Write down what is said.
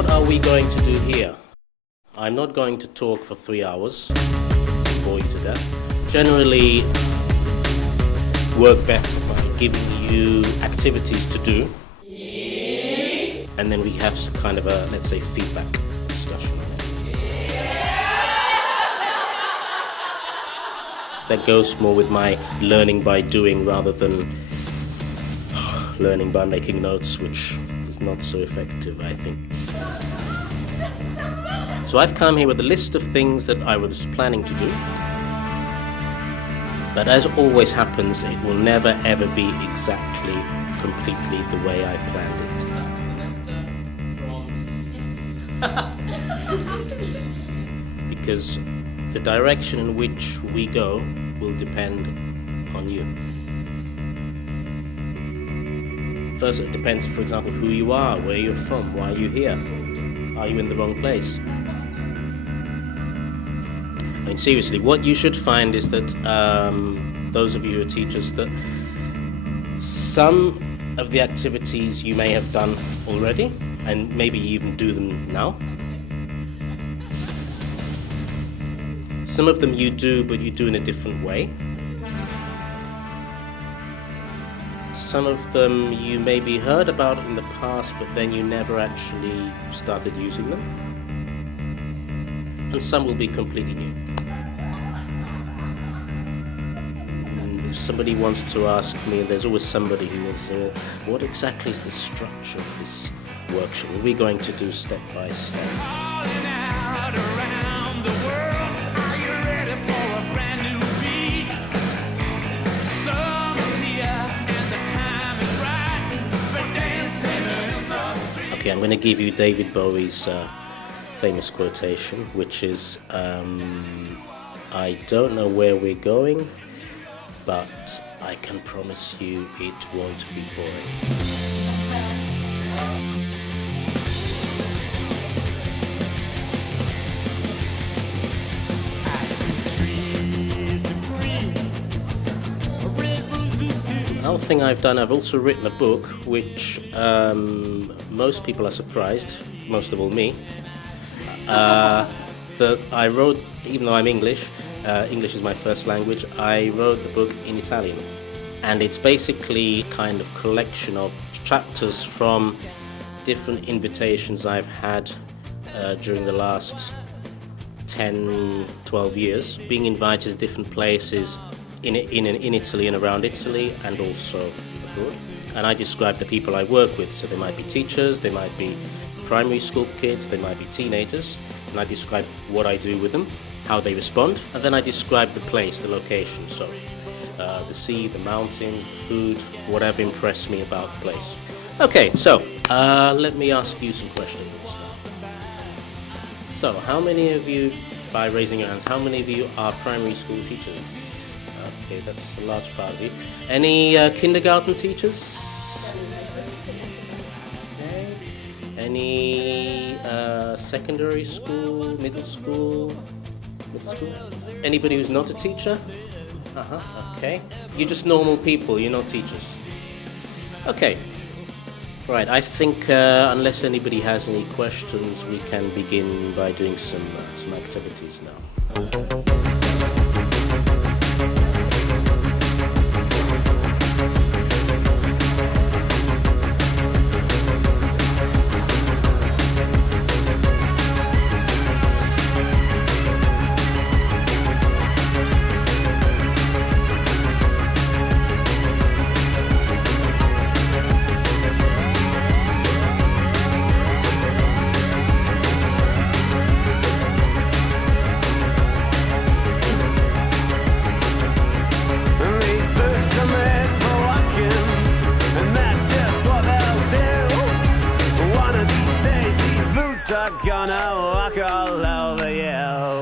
what are we going to do here? I'm not going to talk for 3 hours, bore you to death. Generally, work better by giving you activities to do, and then we have some kind of a, let's say, feedback discussion on it. That goes more with my learning by doing rather than learning by making notes, which is not so effective, I think. So I've come here with a list of things that I was planning to do. But as always happens, it will never ever be exactly, completely the way I planned it. Because the direction in which we go will depend on you. First, it depends, for example, who you are, where you're from, why are you here? Are you in the wrong place? I mean, seriously, what you should find is that those of you who are teachers, that some of the activities you may have done already, and maybe you even do them now. Some of them you do, but you do in a different way. Some of them you maybe heard about in the past, but then you never actually started using them. And some will be completely new. If somebody wants to ask me, and there's always somebody who wants to know, what exactly is the structure of this workshop? What are we going to do step by step? Okay, I'm going to give you David Bowie's famous quotation, which is, I don't know where we're going, but I can promise you it won't be boring. Another thing I've done, I've also written a book which most people are surprised, most of all me, that I wrote, even though I'm English, English is my first language, I wrote the book in Italian. And it's basically kind of collection of chapters from different invitations I've had during the last 10, 12 years, being invited to different places in Italy and around Italy, and also abroad. And I describe the people I work with, so they might be teachers, they might be primary school kids, they might be teenagers, and I describe what I do with them, how they respond, and then I describe the place, the location, so the sea, the mountains, the food, whatever impressed me about the place. Okay, so let me ask you some questions now. So, how many of you, by raising your hands, how many of you are primary school teachers? Okay, that's a large part of you. Any kindergarten teachers? Okay. Any secondary school, middle school? Anybody who's not a teacher? Okay. You're just normal people, you're not teachers. Okay. Right, I think unless anybody has any questions, we can begin by doing some activities now. Are gonna walk all over you.